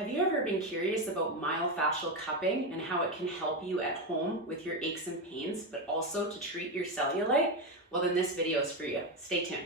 Have you ever been curious about myofascial cupping and how it can help you at home with your aches and pains, but also to treat your cellulite? Well, then this video is for you. Stay tuned.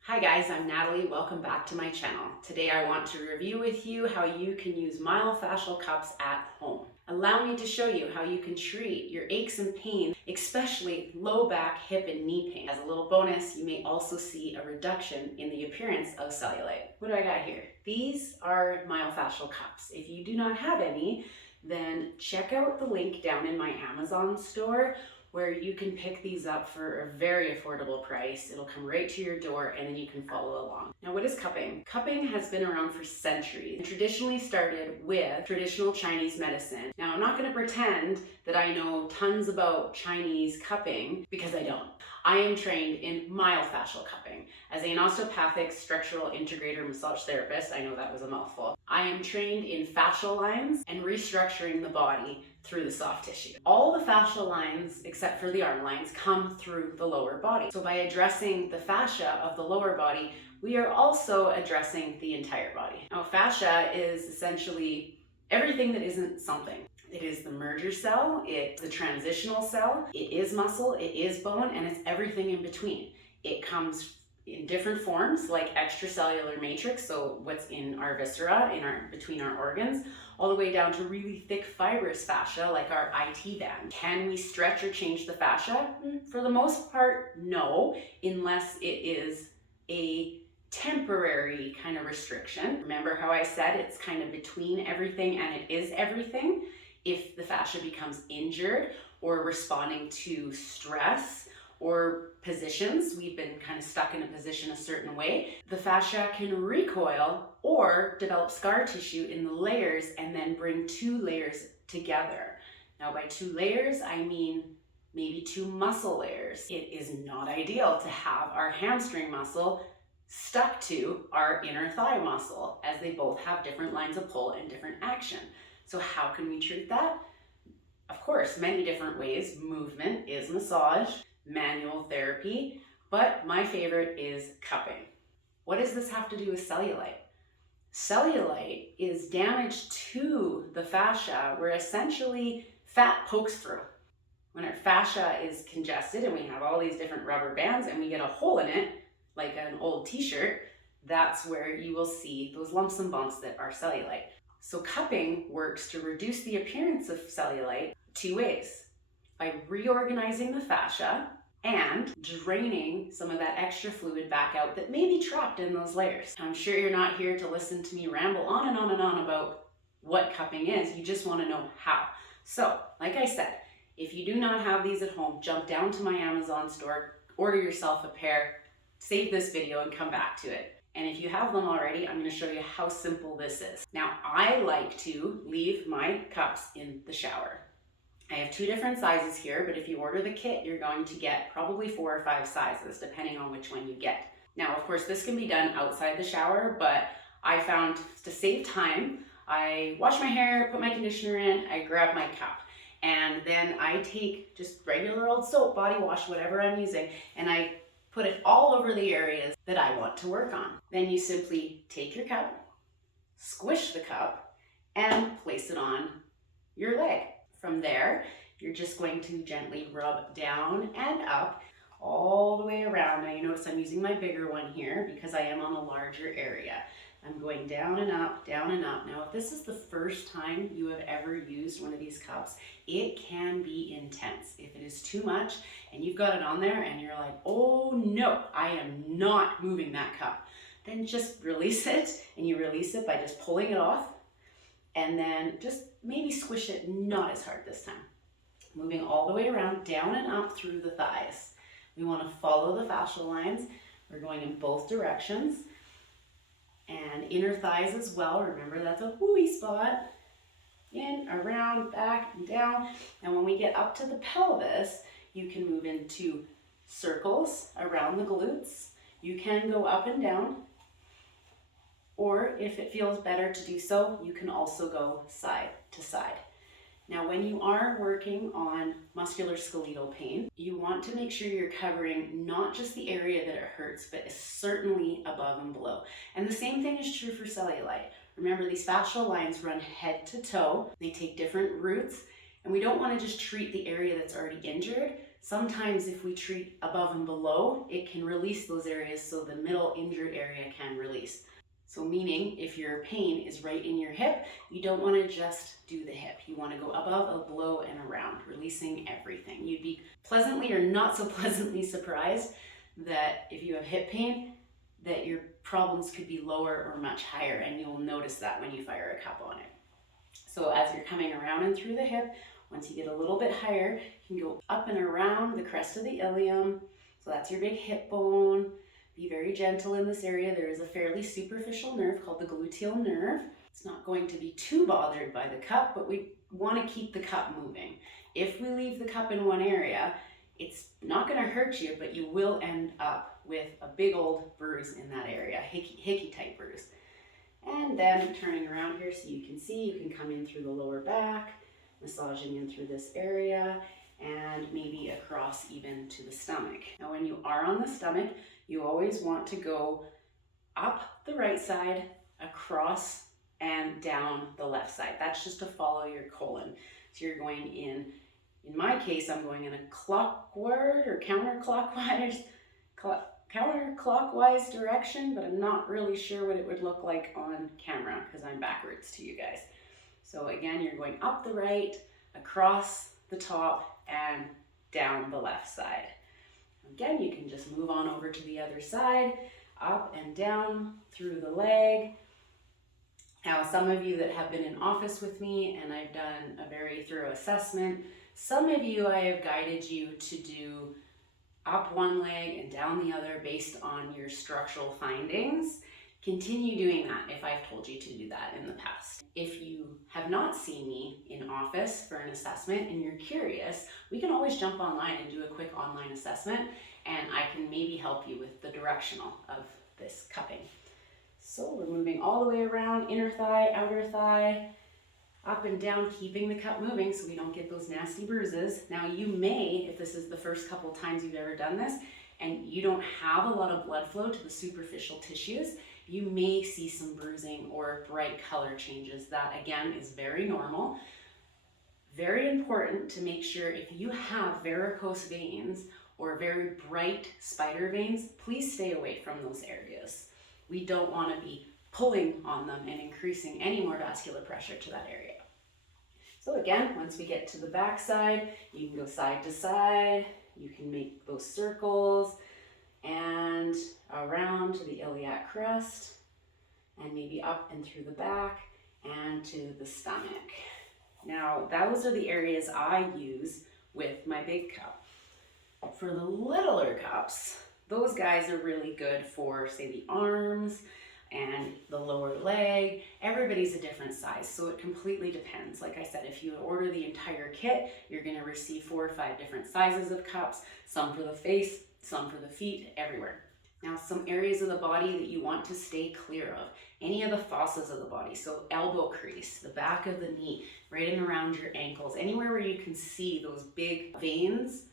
Hi guys, I'm Natalie. Welcome back to my channel. Today I want to review with you how you can use myofascial cups at home. Allow me to show you how you can treat your aches and pains, especially low back, hip, and knee pain. As a little bonus, you may also see a reduction in the appearance of cellulite. What do I got here? These are myofascial cups. If you do not have any, then check out the link down in my Amazon store where you can pick these up for a very affordable price. It'll come right to your door and then you can follow along. Now, what is cupping? Cupping has been around for centuries. It traditionally started with traditional Chinese medicine. Now, I'm not gonna pretend that I know tons about Chinese cupping because I don't. I am trained in myofascial cupping. As an osteopathic structural integrator massage therapist, I know that was a mouthful. I am trained in fascial lines and restructuring the body through the soft tissue. All the fascial lines, except for the arm lines, come through the lower body. So by addressing the fascia of the lower body, we are also addressing the entire body. Now, fascia is essentially everything that isn't something. It is the merger cell, it's the transitional cell, it is muscle, it is bone, and it's everything in between. It comes in different forms like extracellular matrix, so what's in our viscera, between our organs, all the way down to really thick fibrous fascia like our IT band. Can we stretch or change the fascia? For the most part, no, unless it is a temporary kind of restriction. Remember how I said it's kind of between everything and it is everything? If the fascia becomes injured or responding to stress or positions, we've been kind of stuck in a position a certain way, the fascia can recoil or develop scar tissue in the layers and then bring two layers together. Now, by two layers, I mean maybe two muscle layers. It is not ideal to have our hamstring muscle stuck to our inner thigh muscle, as they both have different lines of pull and different action. So how can we treat that? Of course, many different ways. Movement is massage, manual therapy, but my favorite is cupping. What does this have to do with cellulite? Cellulite is damage to the fascia where essentially fat pokes through. When our fascia is congested and we have all these different rubber bands and we get a hole in it, like an old t-shirt, that's where you will see those lumps and bumps that are cellulite. So cupping works to reduce the appearance of cellulite two ways: by reorganizing the fascia and draining some of that extra fluid back out that may be trapped in those layers. I'm sure you're not here to listen to me ramble on and on and on about what cupping is. You just want to know how. So, like I said, if you do not have these at home, jump down to my Amazon store, order yourself a pair, save this video and come back to it. And if you have them already, I'm going to show you how simple this is. Now, I like to leave my cups in the shower. I have two different sizes here, but if you order the kit, you're going to get probably 4 or 5 sizes, depending on which one you get. Now, of course, this can be done outside the shower, but I found to save time, I wash my hair, put my conditioner in, I grab my cup, and then I take just regular old soap, body wash, whatever I'm using, and I put it all over the areas that I want to work on. Then you simply take your cup, squish the cup, and place it on your leg. From there, you're just going to gently rub down and up all the way around. Now you notice I'm using my bigger one here because I am on a larger area. I'm going down and up, down and up. Now, if this is the first time you have ever used one of these cups, it can be intense. If it is too much and you've got it on there and you're like, oh no, I am not moving that cup, then just release it, and you release it by just pulling it off and then just maybe squish it not as hard this time. Moving all the way around, down and up through the thighs. We want to follow the fascial lines. We're going in both directions. And inner thighs as well. Remember, that's a wooey spot. In, around, back, and down. And when we get up to the pelvis, you can move into circles around the glutes. You can go up and down, or if it feels better to do so, you can also go side to side. Now, when you are working on musculoskeletal pain, you want to make sure you're covering not just the area that it hurts, but certainly above and below. And the same thing is true for cellulite. Remember, these fascial lines run head to toe. They take different routes, and we don't want to just treat the area that's already injured. Sometimes if we treat above and below, it can release those areas so the middle injured area can release. So meaning, if your pain is right in your hip, you don't want to just do the hip. You want to go above, below, and around, releasing everything. You'd be pleasantly or not so pleasantly surprised that if you have hip pain, that your problems could be lower or much higher, and you'll notice that when you fire a cup on it. So as you're coming around and through the hip, once you get a little bit higher, you can go up and around the crest of the ilium. So that's your big hip bone. Be very gentle in this area. There is a fairly superficial nerve called the gluteal nerve. It's not going to be too bothered by the cup, but we want to keep the cup moving. If we leave the cup in one area, it's not going to hurt you, but you will end up with a big old bruise in that area, hickey type bruise. And then turning around here so you can see, you can come in through the lower back, massaging in through this area, and maybe across even to the stomach. Now when you are on the stomach, you always want to go up the right side, across, and down the left side. That's just to follow your colon. So you're going in my case, I'm going in a clockward or counterclockwise direction, but I'm not really sure what it would look like on camera because I'm backwards to you guys. So again, you're going up the right, across the top, and down the left side. Again, you can just move on over to the other side, up and down through the leg. Now, some of you that have been in office with me and I've done a very thorough assessment, some of you I have guided you to do up one leg and down the other based on your structural findings. Continue doing that if I've told you to do that in the past. If you have not seen me in office for an assessment and you're curious, we can always jump online and do a quick online assessment, and I can maybe help you with the directional of this cupping. So we're moving all the way around, inner thigh, outer thigh, up and down, keeping the cup moving so we don't get those nasty bruises. Now you may, if this is the first couple times you've ever done this, and you don't have a lot of blood flow to the superficial tissues, you may see some bruising or bright color changes. That again is very normal. Very important to make sure if you have varicose veins or very bright spider veins, please stay away from those areas. We don't want to be pulling on them and increasing any more vascular pressure to that area. So again, once we get to the back side, you can go side to side, you can make those circles and around to the iliac crest and maybe up and through the back and to the stomach. Now, those are the areas I use with my big cup. For the littler cups, those guys are really good for, say, the arms and the lower leg. Everybody's a different size, so it completely depends. Like I said, if you order the entire kit, you're gonna receive 4 or 5 different sizes of cups, some for the face, some for the feet, everywhere. Now, some areas of the body that you want to stay clear of, any of the fossas of the body, so elbow crease, the back of the knee, right in around your ankles, anywhere where you can see those big veins,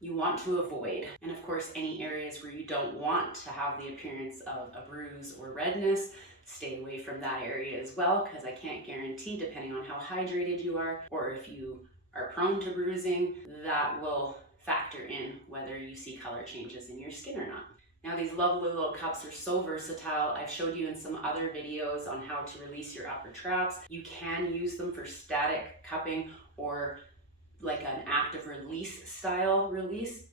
you want to avoid. And of course, any areas where you don't want to have the appearance of a bruise or redness, stay away from that area as well, because I can't guarantee, depending on how hydrated you are, or if you are prone to bruising, that will factor in whether you see color changes in your skin or not. Now, these lovely little cups are so versatile. I've showed you in some other videos on how to release your upper traps. You can use them for static cupping or like an active release style release.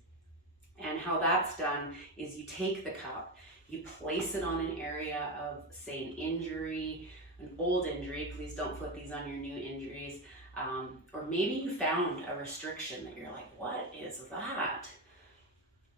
And how that's done is you take the cup, you place it on an area of, say, an injury, an old injury. Please don't flip these on your new injuries. Or maybe you found a restriction that you're like, what is that?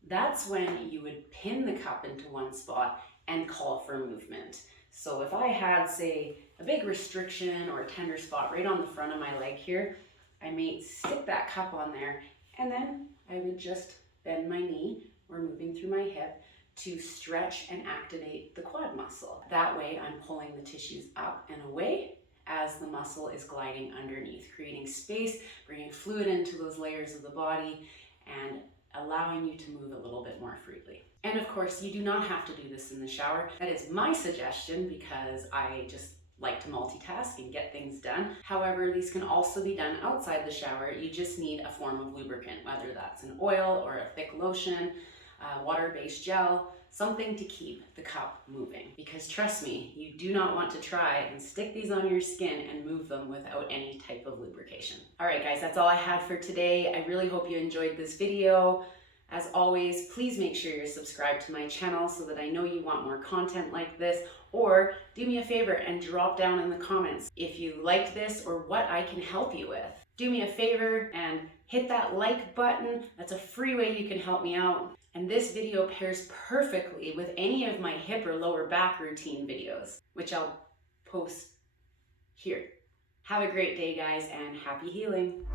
That's when you would pin the cup into one spot and call for movement. So if I had, say, a big restriction or a tender spot right on the front of my leg here, I may stick that cup on there, and then I would just bend my knee or moving through my hip to stretch and activate the quad muscle. That way I'm pulling the tissues up and away as the muscle is gliding underneath, creating space, bringing fluid into those layers of the body, and allowing you to move a little bit more freely. And of course, you do not have to do this in the shower. That is my suggestion because I just like to multitask and get things done. However, these can also be done outside the shower. You just need a form of lubricant, whether that's an oil or a thick lotion, water-based gel, something to keep the cup moving. Because trust me, you do not want to try and stick these on your skin and move them without any type of lubrication. All right, guys, that's all I had for today. I really hope you enjoyed this video. As always, please make sure you're subscribed to my channel so that I know you want more content like this, or do me a favor and drop down in the comments if you liked this or what I can help you with. Do me a favor and hit that like button. That's a free way you can help me out. And this video pairs perfectly with any of my hip or lower back routine videos, which I'll post here. Have a great day, guys, and happy healing.